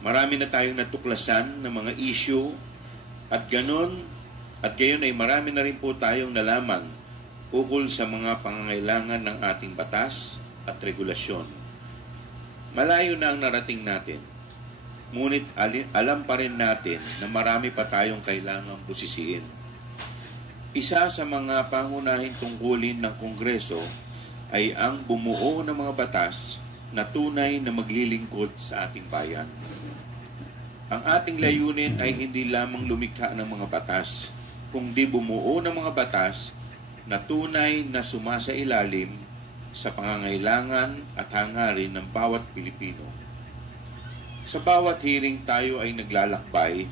Marami na tayong natuklasan ng mga issue at gayon ay marami na rin po tayong nalaman ukol sa mga pangangailangan ng ating batas at regulasyon. Malayo na ang narating natin, ngunit alam pa rin natin na marami pa tayong kailangang busisiin. Isa sa mga pangunahing tungkulin ng Kongreso ay ang bumuo ng mga batas na tunay na maglilingkod sa ating bayan. Ang ating layunin ay hindi lamang lumikha ng mga batas, kundi bumuo ng mga batas na tunay na sumasailalim sa pangangailangan at hangarin ng bawat Pilipino. Sa bawat hearing tayo ay naglalakbay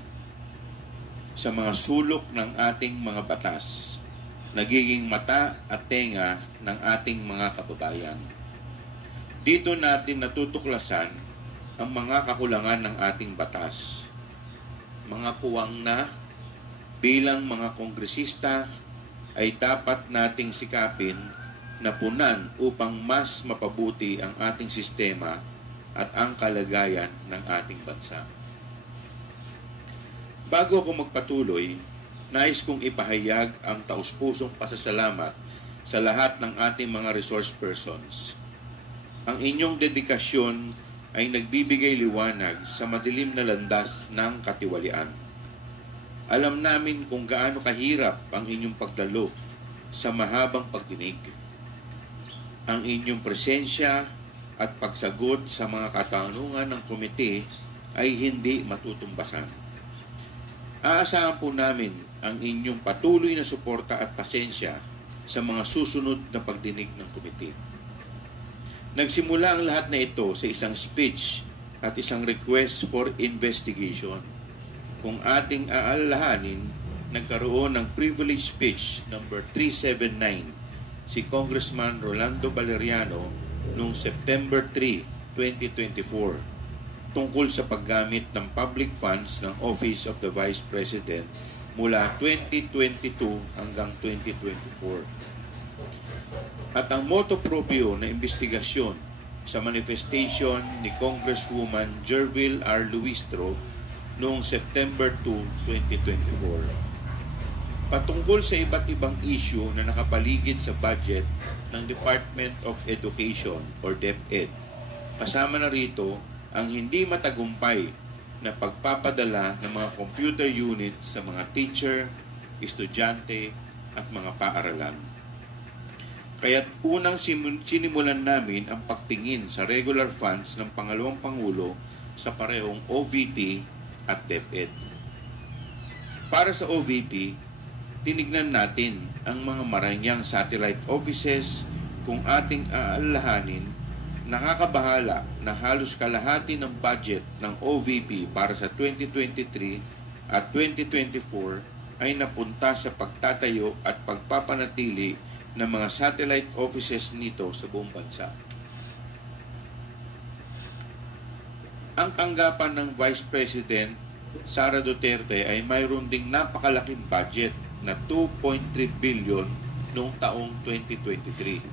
sa mga sulok ng ating mga batas, nagiging mata at tenga ng ating mga kababayan. Dito natin natutuklasan ang mga kakulangan ng ating batas. Mga puwang na bilang mga kongresista ay dapat nating sikapin na punan upang mas mapabuti ang ating sistema at ang kalagayan ng ating bansa. Bago ako magpatuloy, nais kong ipahayag ang taus-pusong pasasalamat sa lahat ng ating mga resource persons. Ang inyong dedikasyon ay nagbibigay liwanag sa madilim na landas ng katiwalian. Alam namin kung gaano kahirap ang inyong pagdalo sa mahabang pagdinig. Ang inyong presensya at pagsagot sa mga katanungan ng komite ay hindi matutumbasan. Aasahan po namin ang inyong patuloy na suporta at pasensya sa mga susunod na pagdinig ng komite. Nagsimula ang lahat na ito sa isang speech at isang request for investigation. Kung ating aalalahanin, nagkaroon ng privilege speech number 379 si Congressman Rolando Valeriano noong September 3, 2024 tungkol sa paggamit ng public funds ng Office of the Vice President mula 2022 hanggang 2024. At ang motu proprio na investigasyon sa manifestation ni Congresswoman Jervil R. Luistro noong September 2, 2024. Patungkol sa iba't ibang issue na nakapaligid sa budget ng Department of Education or DepEd. Kasama na rito ang hindi matagumpay na pagpapadala ng mga computer units sa mga teacher, estudyante at mga paaralan. Kaya't unang sinimulan namin ang pagtingin sa regular funds ng pangalawang Pangulo sa parehong OVP at DepEd. Para sa OVP, tinignan natin ang mga maranyang satellite offices kung ating aalalahanin. Nakakabahala na halos kalahati ng budget ng OVP para sa 2023 at 2024 ay napunta sa pagtatayo at pagpapanatili ng mga satellite offices nito sa buong bansa. Ang tanggapan ng Vice President Sara Duterte ay mayroon ding napakalaking budget na 2.3 billion noong taong 2023.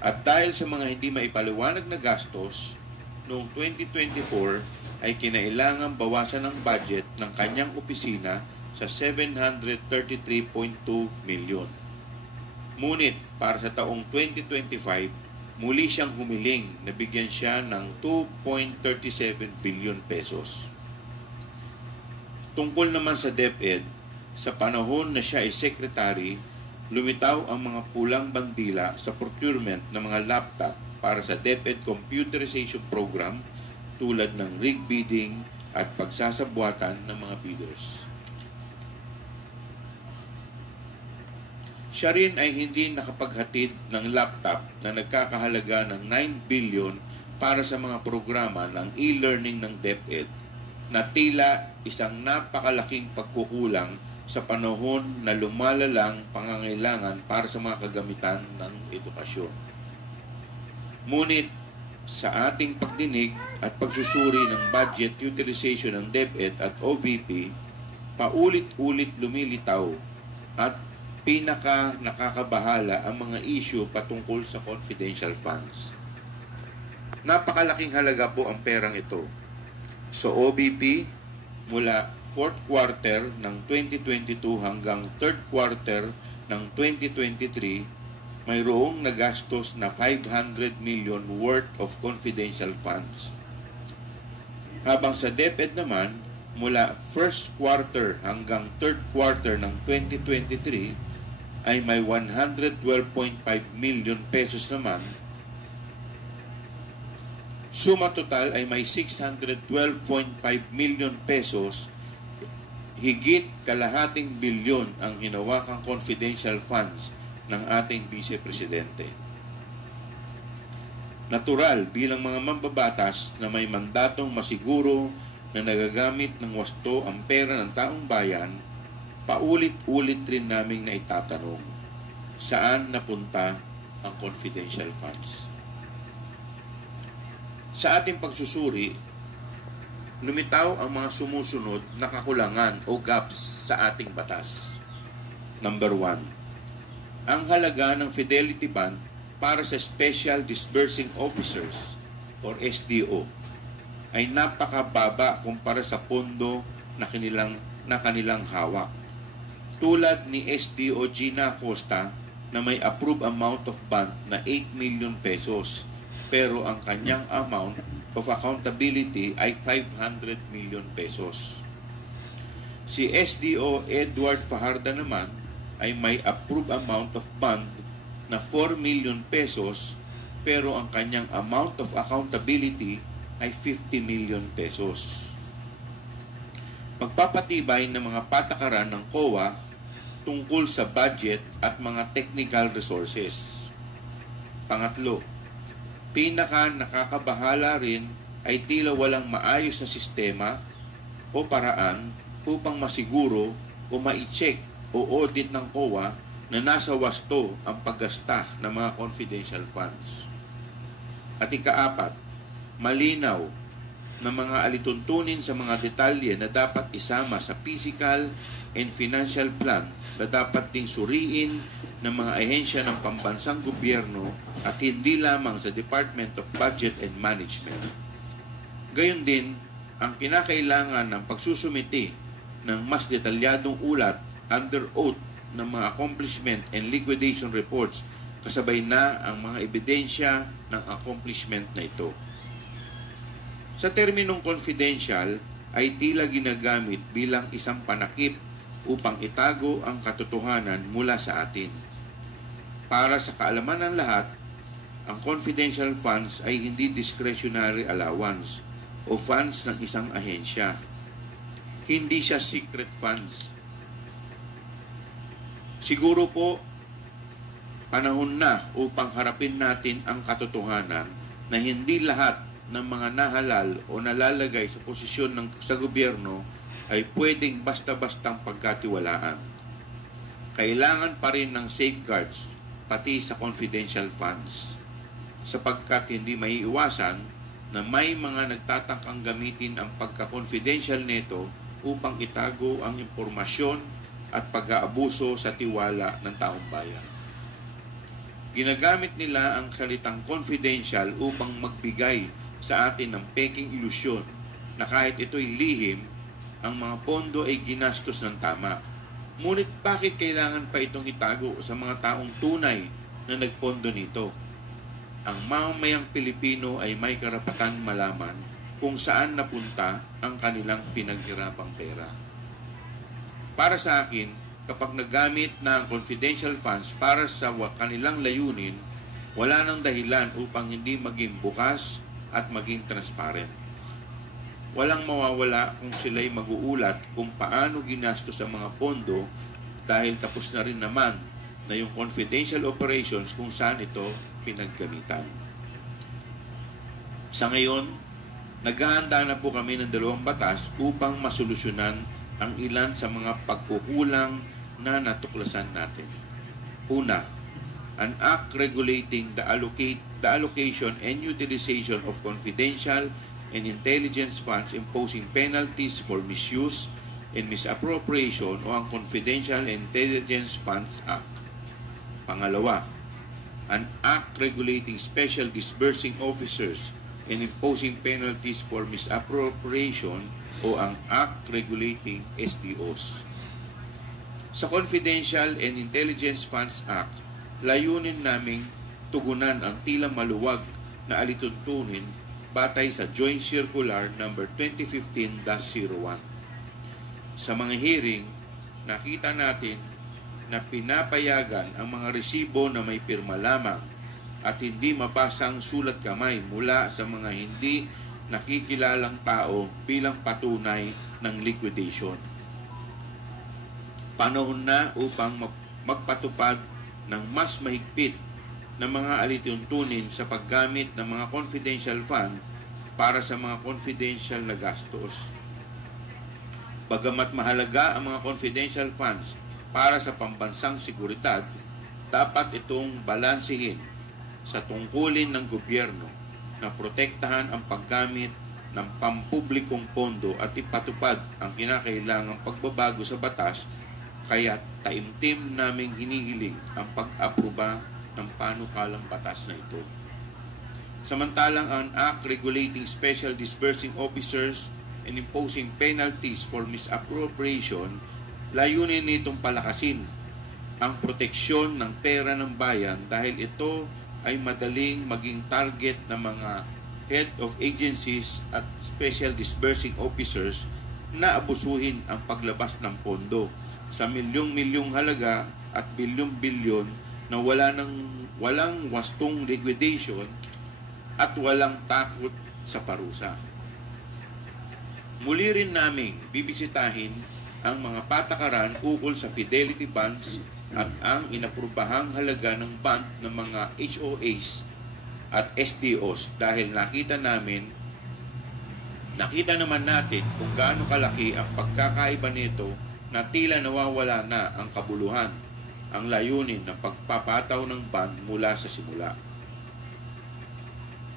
At dahil sa mga hindi maipaliwanag na gastos, noong 2024 ay kinailangang bawasan ang budget ng kanyang opisina sa 733.2 million. Ngunit para sa taong 2025, muli siyang humiling na bigyan siya ng 2.37 billion pesos. Tungkol naman sa DepEd, sa panahon na siya ay secretary, lumitaw ang mga pulang bandila sa procurement ng mga laptop para sa DepEd computerization program tulad ng rig bidding at pagsasabwatan ng mga bidders. Siya rin ay hindi nakapaghatid ng laptop na nagkakahalaga ng 9 billion para sa mga programa ng e-learning ng DepEd na tila isang napakalaking pagkukulang sa panahon na lumalalang pangangailangan para sa mga kagamitan ng edukasyon. Ngunit sa ating pagdinig at pagsusuri ng budget utilization ng DepEd at OVP, paulit-ulit lumilitaw at pinaka nakakabahala ang mga issue patungkol sa confidential funds. Napakalaking halaga po ang perang ito. Sa OBP, mula 4th quarter ng 2022 hanggang 3rd quarter ng 2023, mayroong nagastos na 500 million worth of confidential funds. Habang sa DepEd naman, mula 1st quarter hanggang 3rd quarter ng 2023 ay may 112.5 million pesos naman. Suma total ay may 612.5 million pesos, higit kalahating bilyon ang hinawakang confidential funds ng ating Vice Presidente. Natural bilang mga mambabatas na may mandatong masiguro na nagagamit ng wasto ang pera ng taong bayan, paulit-ulit rin naming naitatanong, saan napunta ang confidential funds? Sa ating pagsusuri, lumitaw ang mga sumusunod na kakulangan o gaps sa ating batas. Number 1, ang halaga ng Fidelity Bond para sa Special Disbursing Officers or SDO ay napakababa kumpara sa pondo na kanilang hawak. Tulad ni SDO Gina Acosta na may approved amount of bond na 8 million pesos, pero ang kanyang amount of accountability ay 500 million pesos. Si SDO Edward Fajarda naman ay may approved amount of bond na 4 million pesos, pero ang kanyang amount of accountability ay 50 million pesos. Pagpapatibay ng mga patakaran ng COA tungkol sa budget at mga technical resources. Pangatlo, pinaka nakakabahala rin ay tila walang maayos na sistema o paraan upang masiguro o ma-check o audit ng COA na nasa wasto ang paggasta ng mga confidential funds. At ikaapat, malinaw na mga alituntunin sa mga detalye na dapat isama sa physical and financial plan na dapat ding suriin ng mga ahensya ng pambansang gobyerno at hindi lamang sa Department of Budget and Management. Gayon din, ang kinakailangan ng pagsusumiti ng mas detalyadong ulat under oath ng mga accomplishment and liquidation reports kasabay na ang mga ebidensya ng accomplishment na ito. Sa terminong confidential ay tila ginagamit bilang isang panakip upang itago ang katotohanan mula sa atin. Para sa kaalaman ng lahat, ang confidential funds ay hindi discretionary allowance o funds ng isang ahensya. Hindi siya secret funds. Siguro po, panahon na upang harapin natin ang katotohanan na hindi lahat ng mga nahalal o nalalagay sa posisyon sa gobyerno ay pwedeng basta-bastang pagkatiwalaan. Kailangan pa rin ng safeguards pati sa confidential funds, sapagkat hindi maiiwasan na may mga nagtatangkang gamitin ang pagka-confidential nito upang itago ang impormasyon at pag-aabuso sa tiwala ng taong bayan. Ginagamit nila ang salitang confidential upang magbigay sa atin ng peking ilusyon na kahit ito'y lihim, ang mga pondo ay ginastos ng tama. Ngunit bakit kailangan pa itong itago sa mga taong tunay na nagpondo nito? Ang mamamayang Pilipino ay may karapatan malaman kung saan napunta ang kanilang pinaghirapang pera. Para sa akin, kapag nagamit na ang confidential funds para sa kanilang layunin, wala nang dahilan upang hindi maging bukas at maging transparent. Walang mawawala kung sila'y mag-uulat kung paano ginastos ang mga pondo dahil tapos na rin naman na yung confidential operations kung saan ito pinaggamitan. Sa ngayon, naghahanda na po kami ng 2 batas upang masolusyonan ang ilan sa mga pagkukulang na natuklasan natin. Una, an act regulating the allocation and utilization of confidential and intelligence funds imposing penalties for misuse and misappropriation o ang Confidential and Intelligence Funds Act. Pangalawa, an act regulating special disbursing officers and Imposing Penalties for Misappropriation o ang Act Regulating SDOs. Sa Confidential and Intelligence Funds Act, layunin naming tugunan ang tila maluwag na alituntunin batay sa Joint Circular No. 2015-01. Sa mga hearing, nakita natin na pinapayagan ang mga resibo na may pirma lamang at hindi mabasang sulat kamay mula sa mga hindi nakikilalang tao bilang patunay ng liquidation. Panahon na upang magpatupad ng mas mahigpit na mga alituntunin sa paggamit ng mga confidential fund para sa mga confidential na gastos. Bagamat mahalaga ang mga confidential funds para sa pambansang seguridad, dapat itong balansehin sa tungkulin ng gobyerno na protektahan ang paggamit ng pampublikong pondo at ipatupad ang kinakailangang pagbabago sa batas, kaya taimtim naming hinihiling ang pag-aproba ng panukalang batas na ito. Samantalang ang Act Regulating Special Disbursing Officers and Imposing Penalties for Misappropriation, layunin nitong palakasin ang proteksyon ng pera ng bayan dahil ito ay madaling maging target ng mga head of agencies at special disbursing officers na abusuhin ang paglabas ng pondo sa milyong-milyong halaga at bilyon-bilyon na walang wastong liquidation at walang takot sa parusa. Muli rin naming bibisitahin ang mga patakaran ukol sa fidelity bonds at ang inaprubahang halaga ng bond ng mga HOAs at SDOs dahil nakita naman natin kung gaano kalaki ang pagkakaiba nito na tila nawawala na ang kabuluhan, ang layunin ng pagpapataw ng bond mula sa simula.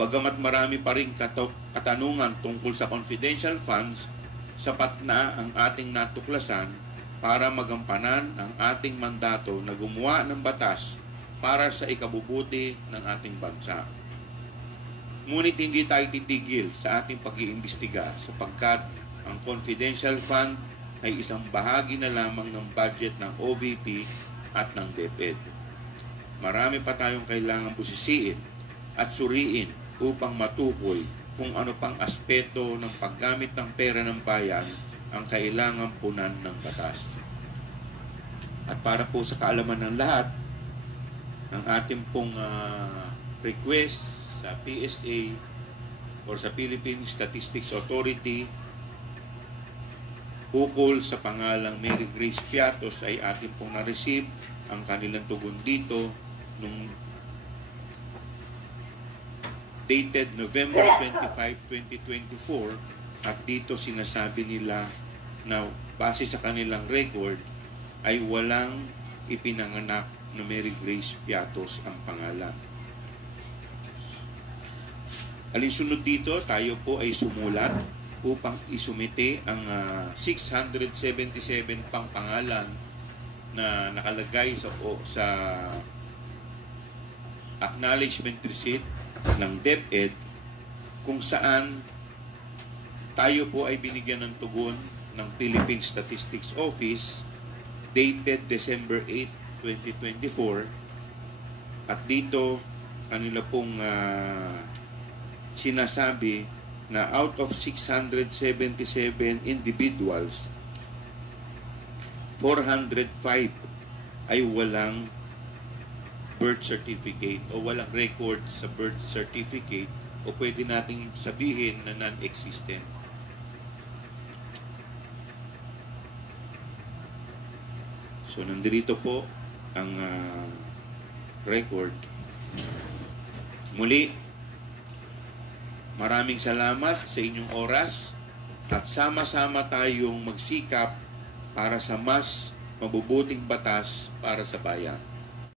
Bagamat marami pa rin katanungan tungkol sa confidential funds, sapat na ang ating natuklasan para magampanan ang ating mandato na gumawa ng batas para sa ikabubuti ng ating bansa. Ngunit hindi tayo titigil sa ating pag-iimbestiga sapagkat ang confidential fund ay isang bahagi na lamang ng budget ng OVP at ng DepEd. Marami pa tayong kailangang busisiin at suriin upang matukoy kung ano pang aspeto ng paggamit ng pera ng bayan ang kailangang punan ng batas. At para po sa kaalaman ng lahat, ng ating pong request sa PSA or sa Philippine Statistics Authority ukol sa pangalang Mary Grace Piatos ay ating pong na-receive ang kanilang tugon dito nung dated November 25, 2024 at dito sinasabi nila na base sa kanilang record ay walang ipinanganak na Mary Grace Piatos ang pangalan. Alinsunod dito, tayo po ay sumulat upang isumite ang 677 pang pangalan na nakalagay sa acknowledgement receipt ng DepEd kung saan tayo po ay binigyan ng tugon ng Philippine Statistics Office dated December 8, 2024 at dito kanila pong sinasabi na out of 677 individuals, 405 ay walang birth certificate o walang record sa birth certificate o pwede nating sabihin na non-existent. So, nandito po ang record. Muli, maraming salamat sa inyong oras at sama-sama tayong magsikap para sa mas mabubuting batas para sa bayan.